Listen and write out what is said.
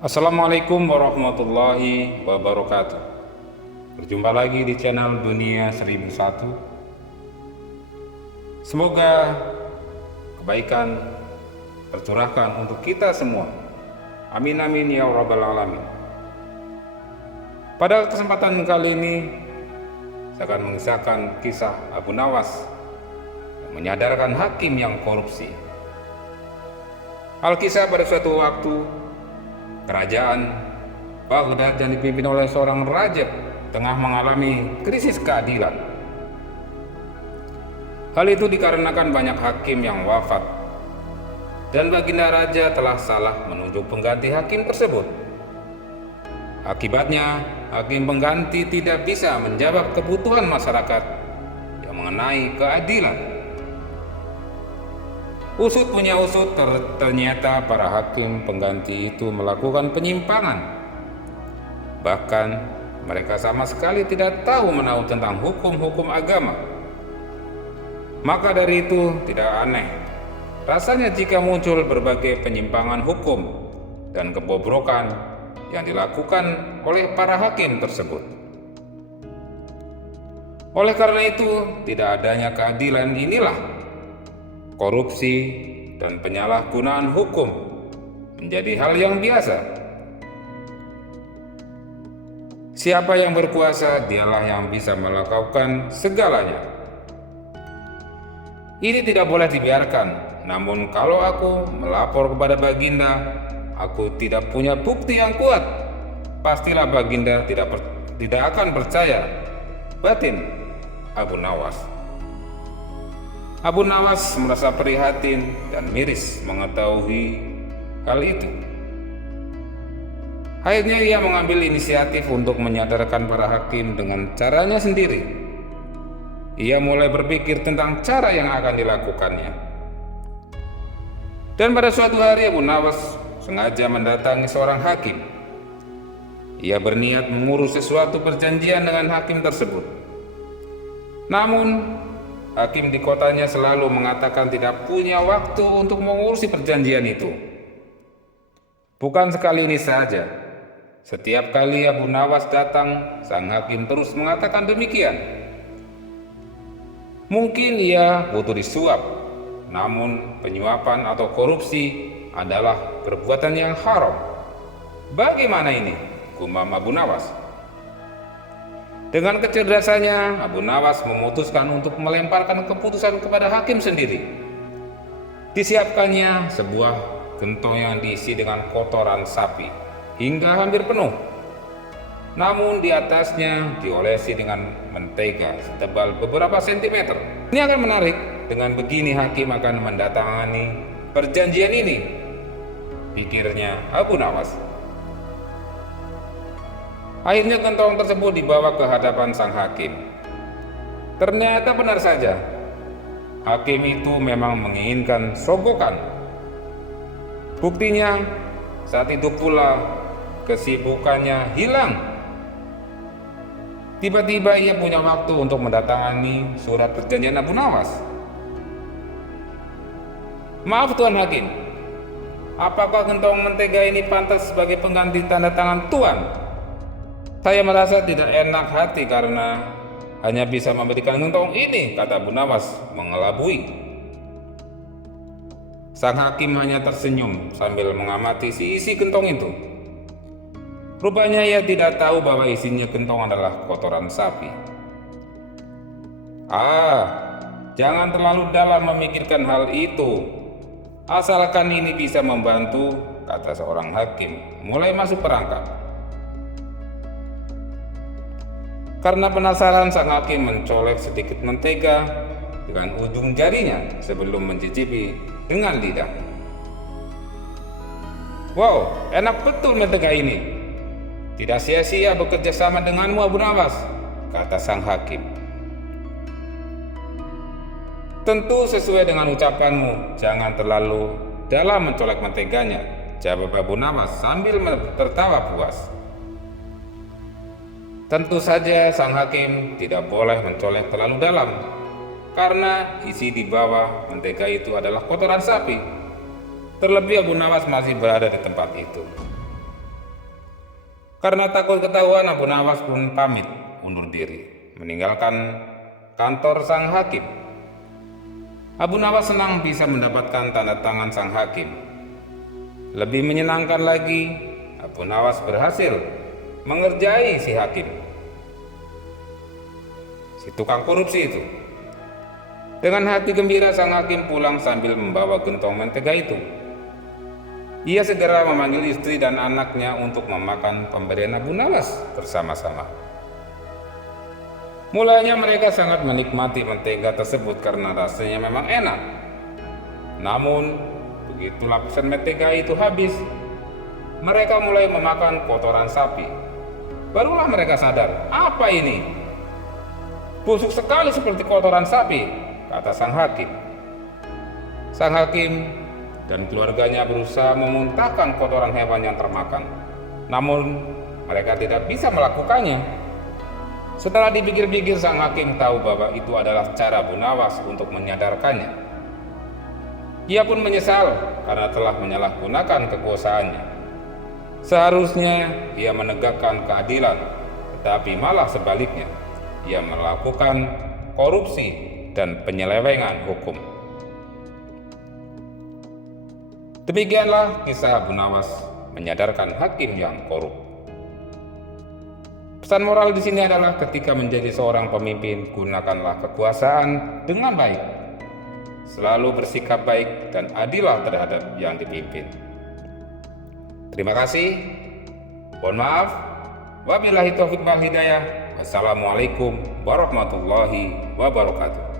Assalamualaikum warahmatullahi wabarakatuh. Berjumpa lagi di channel Dunia 1001. Semoga kebaikan tercurahkan untuk kita semua. Amin amin ya rabbal alamin. Pada kesempatan kali ini saya akan mengisahkan kisah Abu Nawas yang menyadarkan hakim yang korupsi. Alkisah pada suatu waktu kerajaan Baghdad yang dipimpin oleh seorang raja tengah mengalami krisis keadilan. Hal itu dikarenakan banyak hakim yang wafat dan baginda raja telah salah menunjuk pengganti hakim tersebut. Akibatnya, hakim pengganti tidak bisa menjawab kebutuhan masyarakat yang mengenai keadilan. Usut punya usut, ternyata para hakim pengganti itu melakukan penyimpangan. Bahkan mereka sama sekali tidak tahu menahu tentang hukum-hukum agama. Maka dari itu tidak aneh rasanya jika muncul berbagai penyimpangan hukum dan kebobrokan yang dilakukan oleh para hakim tersebut. Oleh karena itu, tidak adanya keadilan inilah korupsi dan penyalahgunaan hukum menjadi hal yang biasa. Siapa yang berkuasa, dialah yang bisa melakukan segalanya. Ini tidak boleh dibiarkan. Namun kalau aku melapor kepada baginda, aku tidak punya bukti yang kuat, pastilah baginda tidak akan percaya. Batin Abu Nawas. Abu Nawas merasa prihatin dan miris mengetahui hal itu. Akhirnya ia mengambil inisiatif untuk menyadarkan para hakim dengan caranya sendiri. Ia mulai berpikir tentang cara yang akan dilakukannya. Dan pada suatu hari Abu Nawas sengaja mendatangi seorang hakim. Ia berniat mengurus sesuatu perjanjian dengan hakim tersebut. Namun hakim di kotanya selalu mengatakan tidak punya waktu untuk mengurusi perjanjian itu. Bukan sekali ini saja. Setiap kali Abu Nawas datang, sang hakim terus mengatakan demikian. Mungkin ia butuh disuap, namun penyuapan atau korupsi adalah perbuatan yang haram. Bagaimana ini? Gumam Abu Nawas. Dengan kecerdasannya, Abu Nawas memutuskan untuk melemparkan keputusan kepada hakim sendiri. Disiapkannya sebuah gentong yang diisi dengan kotoran sapi hingga hampir penuh. Namun di atasnya diolesi dengan mentega setebal beberapa sentimeter. Ini akan menarik. Dengan begini hakim akan mendatangani perjanjian ini, pikirnya Abu Nawas. Akhirnya gentong tersebut dibawa ke hadapan sang hakim. Ternyata benar saja, hakim itu memang menginginkan sogokan. Buktinya, saat itu pula kesibukannya hilang. Tiba-tiba ia punya waktu untuk mendatangani surat perjanjian Abu Nawas. Maaf Tuan Hakim, apakah gentong mentega ini pantas sebagai pengganti tanda tangan Tuan? Saya merasa tidak enak hati karena hanya bisa memberikan gentong ini, kata Abu Nawas mengelabui. Sang hakim hanya tersenyum sambil mengamati si isi gentong itu. Rupanya ia tidak tahu bahwa isinya gentong adalah kotoran sapi. Jangan terlalu dalam memikirkan hal itu. Asalkan ini bisa membantu, kata seorang hakim, mulai masuk perangkap. Karena penasaran, sang hakim mencolek sedikit mentega dengan ujung jarinya sebelum mencicipi dengan lidah. Wow, enak betul mentega ini. Tidak sia-sia bekerja sama denganmu Abu Nawas, kata sang hakim. Tentu sesuai dengan ucapanmu, jangan terlalu dalam mencolek menteganya, jawab Abu Nawas sambil tertawa puas. Tentu saja sang hakim tidak boleh mencolek terlalu dalam, karena isi di bawah mentega itu adalah kotoran sapi. Terlebih Abu Nawas masih berada di tempat itu. Karena takut ketahuan, Abu Nawas pun pamit undur diri, meninggalkan kantor sang hakim. Abu Nawas senang bisa mendapatkan tanda tangan sang hakim. Lebih menyenangkan lagi, Abu Nawas berhasil mengerjai si hakim, si tukang korupsi itu. Dengan hati gembira, sang hakim pulang sambil membawa gentong mentega itu. Ia segera memanggil istri dan anaknya untuk memakan pemberian Abu Nawas bersama-sama. Mulanya mereka sangat menikmati mentega tersebut karena rasanya memang enak. Namun, begitu lapisan mentega itu habis, mereka mulai memakan kotoran sapi. Barulah mereka sadar, apa ini? Busuk sekali seperti kotoran sapi, kata sang hakim. Sang hakim dan keluarganya berusaha memuntahkan kotoran hewan yang termakan. Namun, mereka tidak bisa melakukannya. Setelah dipikir-pikir, sang hakim tahu bahwa itu adalah cara Abu Nawas untuk menyadarkannya. Ia pun menyesal karena telah menyalahgunakan kekuasaannya. Seharusnya ia menegakkan keadilan, tetapi malah sebaliknya. Ia melakukan korupsi dan penyelewengan hukum. Demikianlah kisah Abu Nawas menyadarkan hakim yang korup. Pesan moral di sini adalah ketika menjadi seorang pemimpin, gunakanlah kekuasaan dengan baik. Selalu bersikap baik dan adillah terhadap yang dipimpin. Terima kasih. Mohon maaf. Wabillahi taufiq wal hidayah. Wassalamualaikum warahmatullahi wabarakatuh.